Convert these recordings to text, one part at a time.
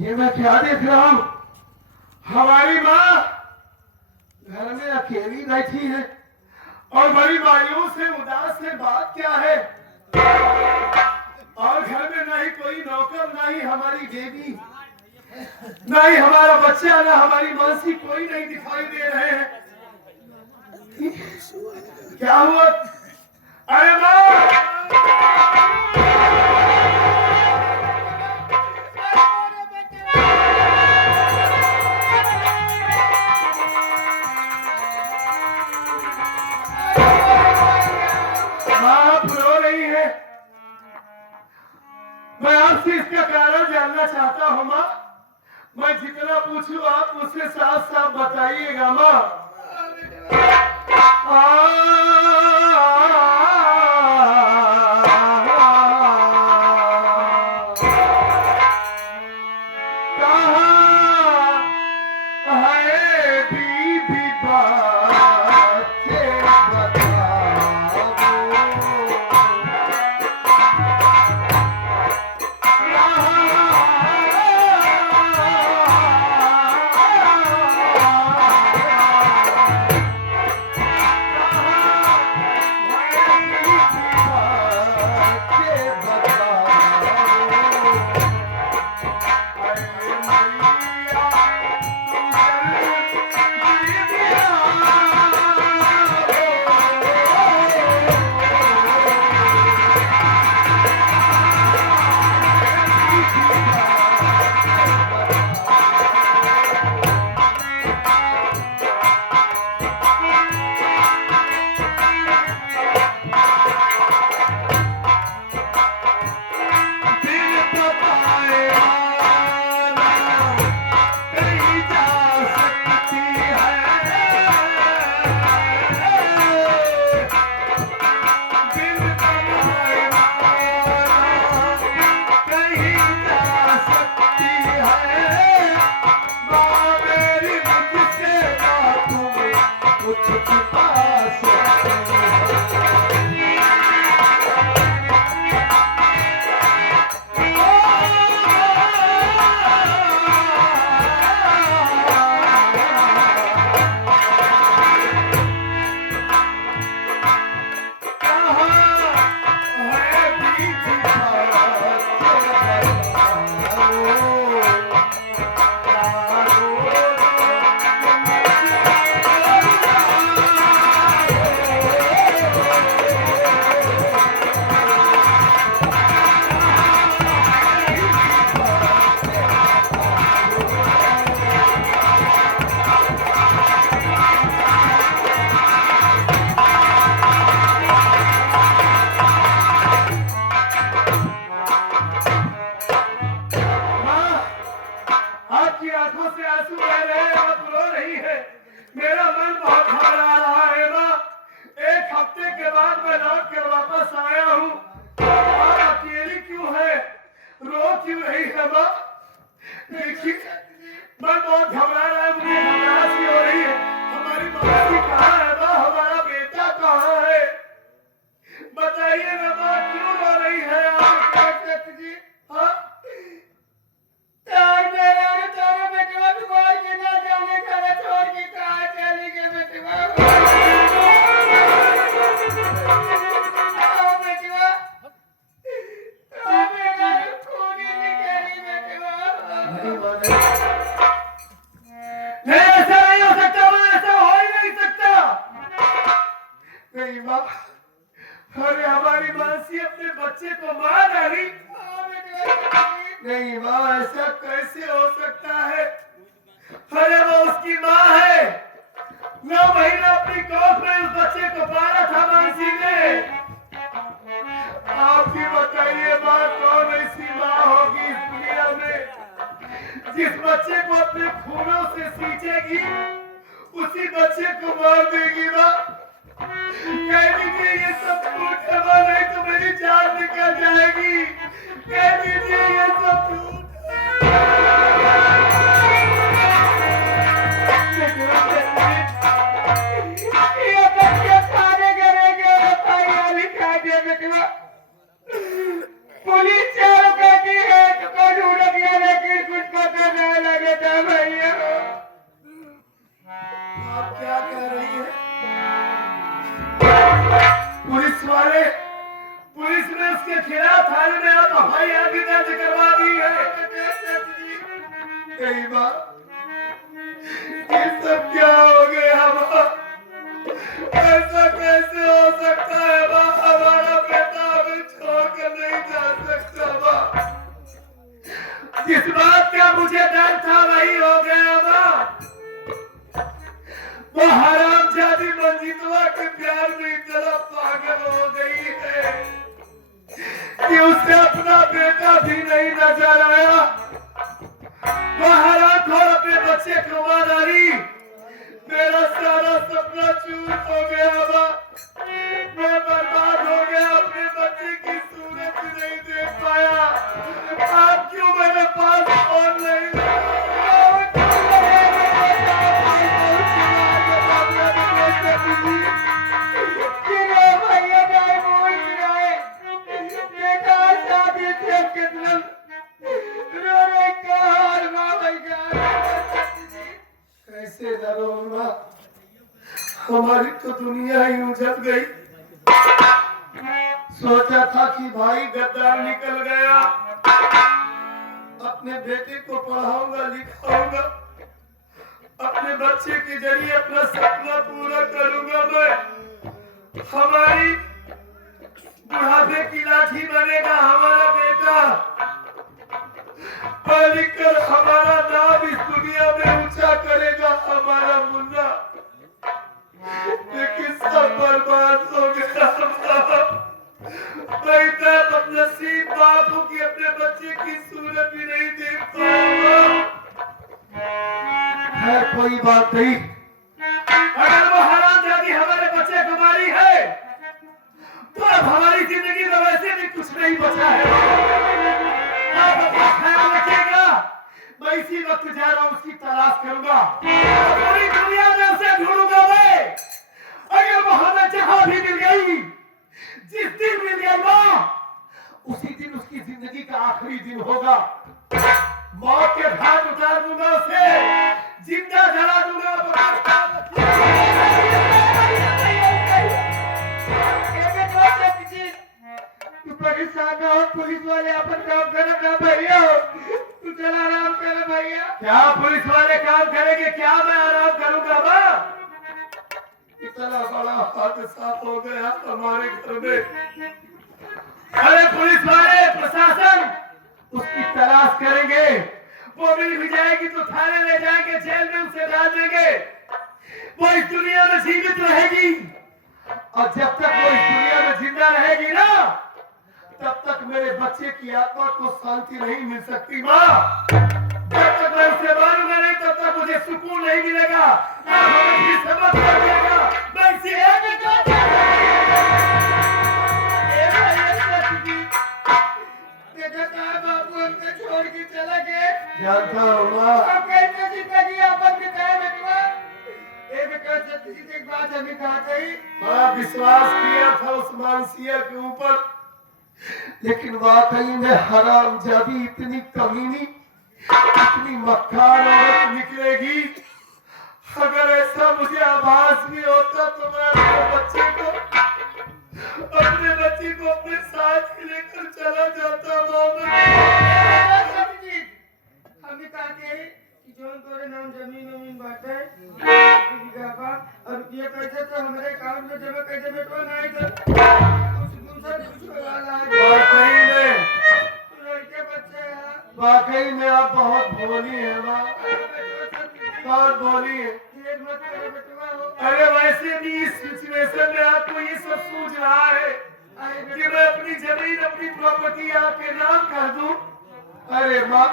ये मैं क्या देख रहा हूँ? हमारी माँ घर में अकेली बैठी है और बड़ी मायूस से उदास से बात क्या है। और घर में ना ही कोई नौकर, ना ही हमारी बेबी, ना ही हमारा बच्चा, ना हमारी मासी, कोई नहीं दिखाई दे रहे हैं। क्या हुआ? अरे माँ, आप रो रही है। मैं आपसे इसका कारण जानना चाहता हूँ माँ। मैं जितना पूछूं आप मुझसे साफ साफ बताइएगा माँ। कहाँ है बीबी बातें बताओ। आपकी आंखों से आंसू बह रहे हैं, आप रो रही है। मेरा मन बहुत घबरा रहा है माँ। एक हफ्ते के बाद मैं लौट कर वापस आया हूँ। आप अकेली क्यों है? रो क्यों रही है माँ? देखिए, मन बहुत घबरा रहा है, मुझे घबराहट सी हो रही है। हमारी मौसी कहाँ है माँ? हमारा बेटा कहाँ है? बताइए ना माँ, क्यों रो रही है आप? जी हाँ, नहीं ऐसा नहीं हो सकता माँ, ऐसा हो ही नहीं सकता। नहीं माँ, अरे हमारी मासी अपने बच्चे को मार डाली। नहीं माँ, ऐसा कैसे हो सकता है? अरे वो उसकी माँ है। 9 महीना अपनी कोख में उस बच्चे को पाला था मासी ने। आप ही बताइए माँ, कौन ऐसी माँ होगी इस दुनिया में जिस बच्चे को अपने खूनों से सींचेगी, उसी बच्चे को मार देगी माँ? कह दीजिए ये सब झूठ है माँ, नहीं तो मेरी जान निकल जाएगी। कह दीजिए ये सब झूठ है। ये बच्चे थाने करेंगे, एफआईआर लिखा दे बेटवा। पुलिस 4 रुपए की है तो ढूंढ दिया, लेकिन कुछ पता क्या कह रही है? पुलिस ने उसके खिलाफ थाने में एफआईआर भी दर्ज करवा दी है। यही बात, ये सब क्या हो गया माँ? ऐसा कैसे हो सकता है माँ? हमारा बेटा हमें छोड़कर नहीं जा सकता माँ। जिस बात का मुझे डर था वही हो गया माँ। वो हरामजादी मंजीतवा के प्यार में इतना पागल हो गई है कि उसे अपना बेटा भी नहीं नजर आया। वो हरामखोर अपने बच्चे को मारी। मेरा सारा सपना चूर हो गया माँ। मैं बर्बाद हो गया, अपने बच्चे की सूरत भी नहीं देख पाया। आप क्यों मेरे पास फोन नहीं कैसे डरूंगा? हमारी तो दुनिया ही उजड़ गई। सोचा था कि भाई गद्दार निकल गया, अपने बेटे को पढ़ाऊंगा लिखाऊंगा, अपने बच्चे के जरिए अपना सपना पूरा करूंगा मैं। हमारी बुढ़ापे की लाठी बनेगा हमारा बेटा, पढ़ लिख कर हमारा नाम इस दुनिया में ऊंचा करेगा हमारा मुन्ना। लेकिन सब बर्बाद हो गया। मैं इतना बदनसीब बाप हूं कि अपने बच्चे की सूरत भी नहीं देख पाऊंगा। खैर कोई बात नहीं, अगर वो हरामजादी हमारे बच्चे को मारी है तो अब हमारी जिंदगी में वैसे भी कुछ नहीं बचा है। आप अपना ख्याल रखिएगा। मैं इसी वक्त जा रहा हूँ, उसकी तलाश करूंगा, पूरी दुनिया में उसे ढूंढूंगा मैं। अगर वो हमें जहां भी मिल गई, जिस दिन मिल गई माँ, उसी दिन उसकी जिंदगी का आखिरी दिन होगा। मौत के घाट उतार दूंगा उसे, जिंदा जला दूंगा। तू परेशान हो, पुलिस वाले अपन काम करे ना भैया। तू चला आराम कर भैया। क्या पुलिस वाले काम करेंगे? क्या मैं आराम करूंगा माँ? इतना बड़ा हादसा हो गया हमारे घर में। अरे पुलिस वाले, प्रशासन उसकी तलाश करेंगे। वो मिल भी जाएगी तो थाने ले जाएंगे, जेल में उसे डाल देंगे। वो इस दुनिया में जीवित रहेगी, और जब तक वो इस दुनिया में जिंदा रहेगी ना, तब तक मेरे बच्चे की आत्मा को शांति नहीं मिल सकती माँ। जब तक मैं उसे मारूंगा नहीं, तब तक मुझे सुकून नहीं मिलेगा। समझ रखिएगा। मैं इसी बाबू हमको छोड़ के चला गया। जानता हूँ अब कैसे जिंदगी अपन बिताए बेटवा। एक बात हमें कहा गई, बड़ा विश्वास किया था उस मानसिया के ऊपर, लेकिन वाकई में हरामजादी इतनी कमीनी, इतनी मक्कार औरत निकलेगी। अगर ऐसा मुझे आभास भी होता तो मैं अपने बच्चे को अपने साथ लेकर चला जाता। हमने कहा कि जो तोरे नाम जमीन बाटे और ये पैसे तो हमारे अकाउंट में जमा कर दे बेटवा। नहीं तो वाकई में आप बहुत भोली है माँ, बहुत भोली है। अरे वैसे भी इस सिचुएशन में आपको ये सब सूझ रहा है कि मैं अपनी जमीन, अपनी प्रॉपर्टी आपके नाम कर दूं। अरे माँ,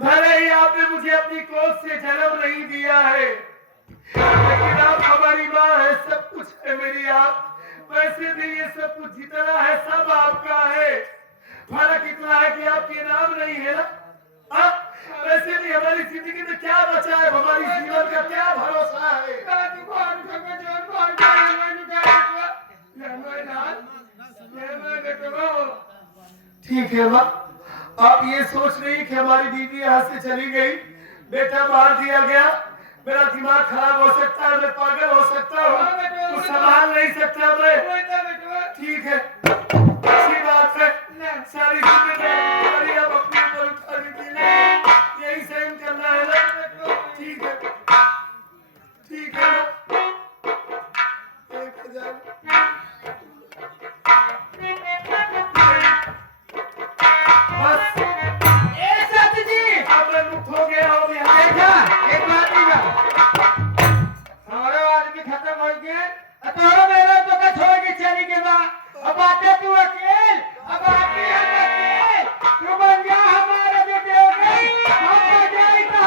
भले ही आपने मुझे अपनी कोख से जन्म नहीं दिया है, लेकिन आप हमारी माँ है, सब कुछ है मेरी आप। वैसे भी ये सब कुछ जितना है सब आपका है। फर्क इतना है कि आपके नाम नहीं है ना। वैसे भी हमारी जिंदगी में क्या बचा है? हमारी जीवन का क्या भरोसा है? ठीक है माँ, आप ये सोच रही कि हमारी बीवी यहाँ से चली गई, बेटा मार दिया गया, मेरा दिमाग खराब हो सकता है, मैं पागल हो सकता हूँ, कुछ संभाल नहीं सकता मैं। ठीक है, अच्छी बात है, सारी जिम्मेदारी अब अपने ऊपर उठा लीजिए, यही सहन करना है ना। ठीक है, ठीक है ना। 1000 बस अब मैं मुक्त हो गया हूँ यहाँ। एक बात नहीं हमारा आदमी खत्म हो गया तो मेरा तो का छोड़ के चली के बा अब आते तू अकेल अब आते हम अकेल तू बन जा हमारे बेटे हो गए हम हो जाए तो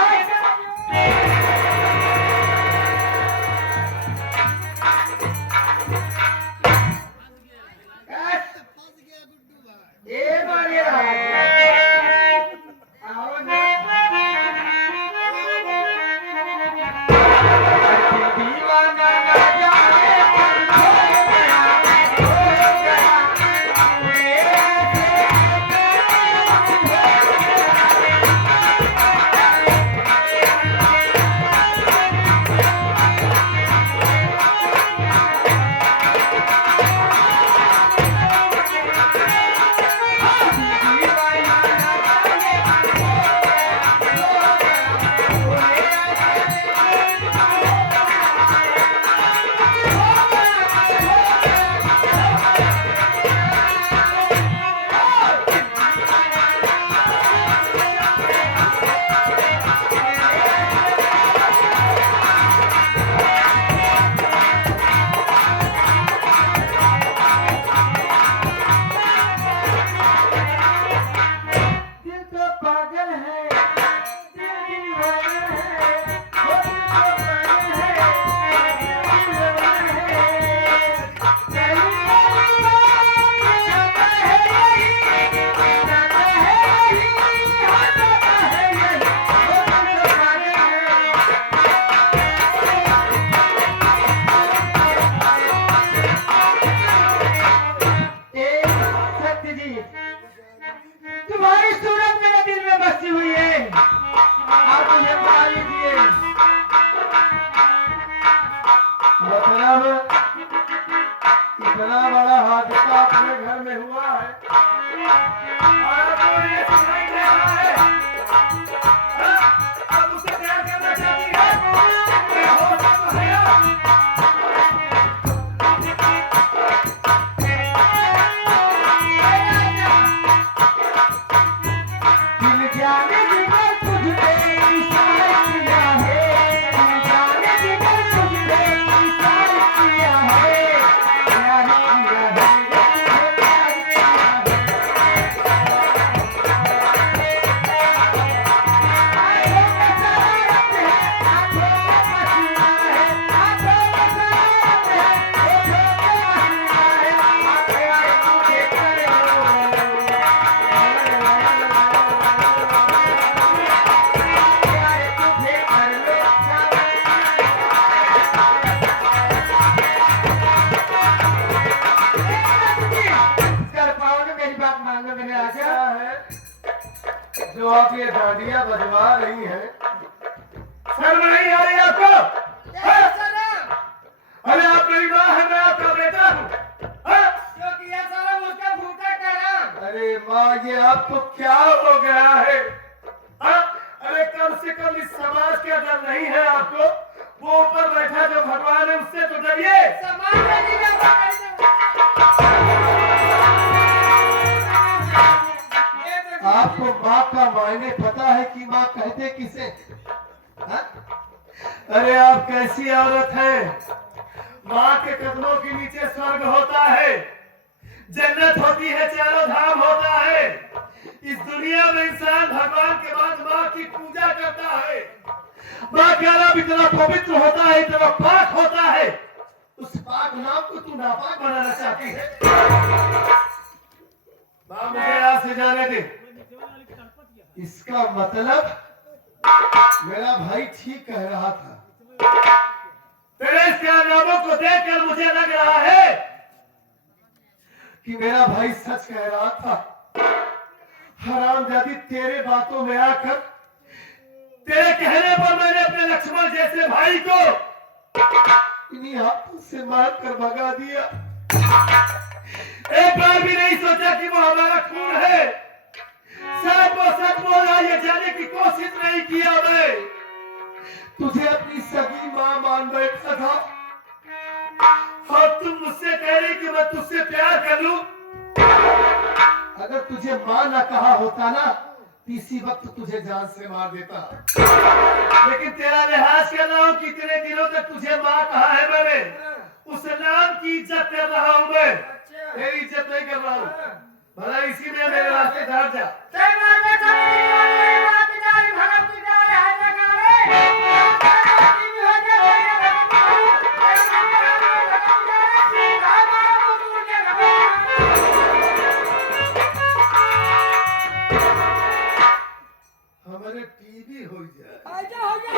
ये मारे आओ ना दीवाना ना जाने तुम्हारी सूरत मेरे दिल में बसी हुई है आप मुझे बता लीजिए मतलब इतना बड़ा हादसा अपने घर में हुआ है और आपको ये सुनाई दे रहा है। हाँ? अब उसे प्यार करना चाहती है, ये होश तो है आप। दिल जाने जिगर तुझ पे विश्वास किया है दिल जाने जिगर तुझ पे विश्वास किया है प्यार किया है प्यार किया है आंखों में शरारत है आंखों में पसीना है आंखों में शरारत है होठों में पसीना है आंखें तुझे करे क्या है जो आप ये डांडिया बजवा रही हैं? शर्म नहीं आ रही आपको? हाँ? अरे आप मेरी माँ है, मैं आपका बेटा हूँ। हाँ? अरे माँ, ये आपको क्या हो गया है? हाँ? अरे कम से कम इस समाज का डर नहीं है आपको? वो ऊपर बैठा जो भगवान है उससे तो डरिए। आपको माँ का मायने पता है कि माँ कहते किसे? हाँ? अरे आप कैसी औरत है? माँ के कदमों के नीचे स्वर्ग होता है, जन्नत होती है, चारों धाम होता है। इस दुनिया में इंसान भगवान के बाद माँ की पूजा करता है। माँ का नाम इतना पवित्र होता है, इतना पाक होता है, उस पाक नाम को तू नापाक बनाना चाहती है। माँ मुझे यहाँ से जाने दे। इसका मतलब मेरा भाई ठीक कह रहा था। तेरे इस कारनामों को देखकर मुझे लग रहा है कि मेरा भाई सच कह रहा था। हरामजादी, तेरे बातों में आकर तेरे कहने पर मैंने अपने लक्ष्मण जैसे अपनी हाथों से मार कर भगा दिया। एक बार भी नहीं सोचा कि वो हमारा खून है। सच वो सच बोला, ये जाने की कोशिश नहीं किया। मैं तुझे अपनी सगी मां मान बैठा था और तुम मुझसे कह रही कि मैं तुझसे प्यार कर लूं। अगर तुझे मां ना कहा होता ना, इसी वक्त तुझे जान से मार देता। लेकिन तेरा लिहाज कर रहा हूं कि इतने दिनों तक तुझे मां कहा है मैंने, उस नाम की इज्जत कर रहा हूं मैं, तेरी इज्जत नहीं कर रहा हूं। भला इसी में मेरे रास्ते झाड़ जा। हमारे टीवी हो जाए, हैजा हो जाए।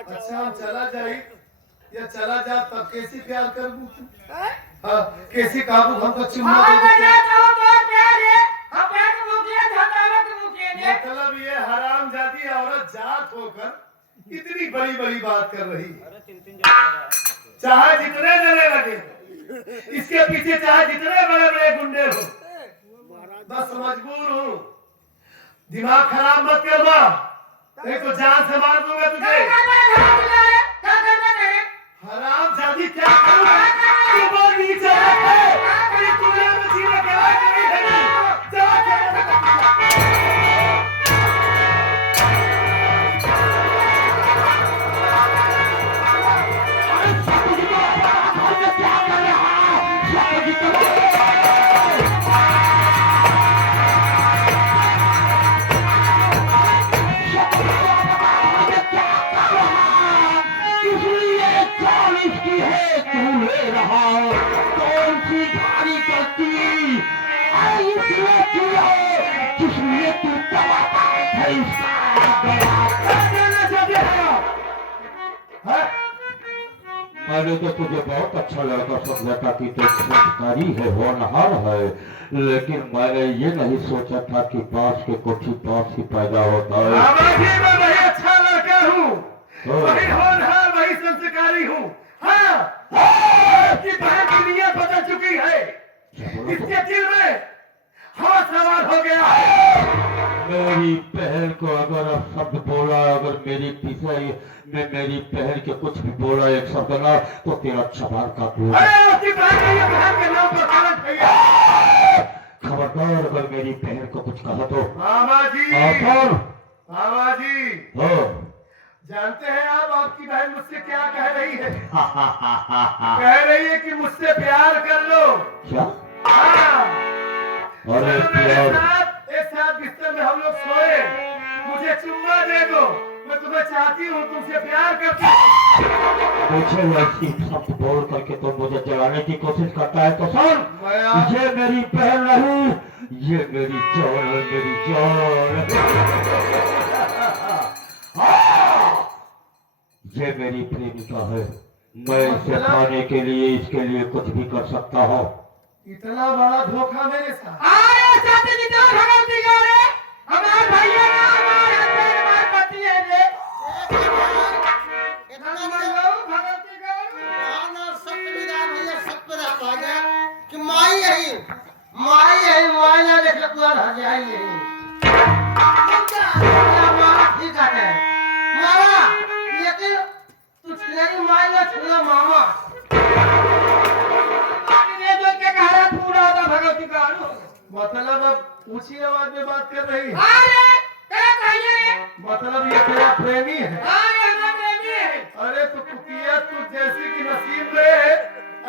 अच्छा हम चला जाए या चला जा तब कैसे प्यार करूं? हाँ, कैसे काबू हमको चुम्मा मतलब ये हराम जाती औरत जात होकर इतनी बड़ी बड़ी बात कर रही है। चाहे जितने जने लगे, इसके पीछे चाहे जितने बड़े बड़े गुंडे हो, बस मजबूर हूँ। दिमाग खराब मत करना, नहीं तो जान से मार दूंगा तुझे। हराम जाती क्या करूं? तू बोल नीचे है, तेरी दुनिया में जीने के लायक नहीं है। मैंने तो तुझे बहुत अच्छा लड़का समझा था कि तू संस्कारी है, होनहार है, लेकिन मैंने ये नहीं सोचा था कि बांस के कोठी बांस ही पैदा होता है। मैं वही अच्छा लड़का हूँ, वही होनहार, वही संस्कारी हूँ। हाँ, आपकी बहन की नीयत बदल चुकी है, इसके दिल में हवा सवार हो गया है। मेरी बहन को अगर शब्द बोला, अगर मेरी पीछे में मेरी बहन के कुछ भी बोला एक शब्द ना, तो तेरा चबार काट लूंगा। खबरदार अगर मेरी बहन को कुछ कहा तो। मामा जी, मामा जी, हो जानते हैं आप आपकी बहन मुझसे क्या कह रही है? कह रही है कि मुझसे प्यार कर लो। क्या? हाँ। अरे प्यार, एक साथ बिस्तर में हम लोग सोए, मुझे चुम्मा दे दो, मैं तुम्हें चाहती हूँ, तुमसे प्यार करती हूँ। मुझे ऐसी शब्द बोल करके तो मुझे जलाने की कोशिश करता है तो सुन, ये मेरी बहन नहीं, ये मेरी जान है, मेरी जान। ये मेरी प्रेमिका है, मैं इसे पाने के लिए इसके लिए कुछ भी कर सकता हूँ। इतना बड़ा धोखा मेरे साथ। मतलब अब ऊंची आवाज में बात कर रही है। मतलब ये तेरा प्रेमी है? अरे तो कुतिया तू जैसी की नसीब में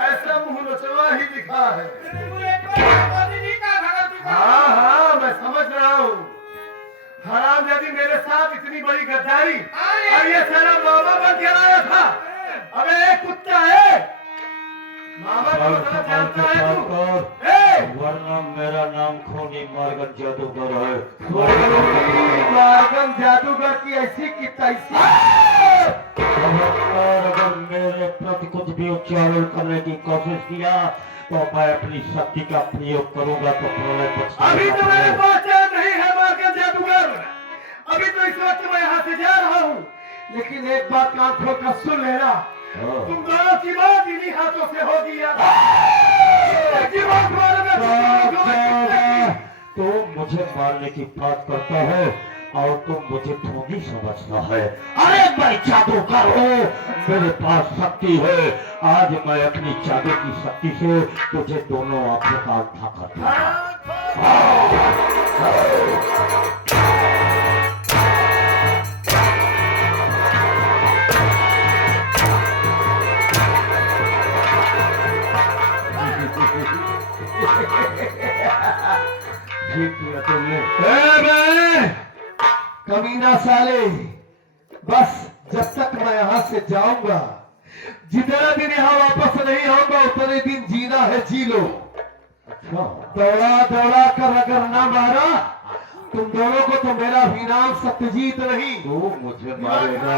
ऐसा मुंह नचवा ही दिखा है। हाँ हाँ मैं समझ रहा हूँ। हराम यदि मेरे साथ इतनी बड़ी गद्दारी और ये सारा मामा बन के आया था। अबे एक कुत्ता है, मामा को तो जानता है तू। वरना मेरा नाम खूनी मार्गन जादूगर है। मार्गन जादूगर की ऐसी की तैसी। अगर मेरे प्रति कुछ भी उच्चारण करने की कोशिश किया तो मैं अपनी शक्ति का प्रयोग करूंगा तो प्रलय अभी तो मेरे पास नहीं है मार्गन जादूगर। अभी तो इस वक्त मैं एक बात कान खोल कर सुन लेना, हाँ। तुम दोनों की बात इन्हीं हाथों से होगी यार। की बात मारे में तुम मुझे मारने की बात करता है और तुम मुझे ढोंगी समझता है। अरे मैं जादूगर हूँ, मेरे पास शक्ति है। आज मैं अपनी जादू की शक्ति से तुझे दोनों आंखों का अंधा कर दूंगा। ठीक किया तुमने। कमीना साले, बस जब तक मैं यहाँ से जाऊंगा, जितने दिन यहाँ वापस नहीं आऊंगा उतने दिन जीना है, जी लो। अच्छा, दौड़ा दौड़ा कर अगर ना मारा तुम दोनों को तो मेरा भी नाम सत्यजीत नहीं। तू मुझे मारेगा।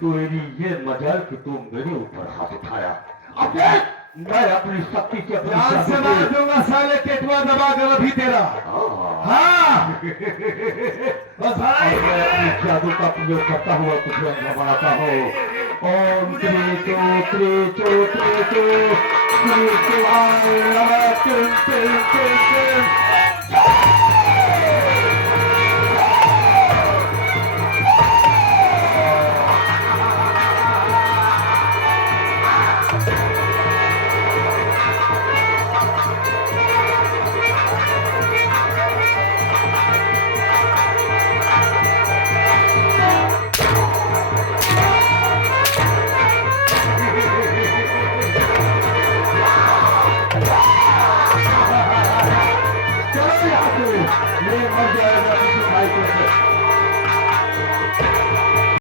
तेरी ये मजाल कि तू मेरे ऊपर हाथ उठाया। अब देख, मैं अपनी शक्ति से अपनी जान से जादू मार को- दूंगा साले, केटवा दबा कर अभी तेरा। हाँ बस भाई, और मैं अपनी जादू का प्रयोग करता हुआ तुझे अंधा बनाता हूँ। ओम त्रि चो त्रि चो त्रि चो त्रि चो आय नमः त्रिं त्रिं त्रिं त्रिं।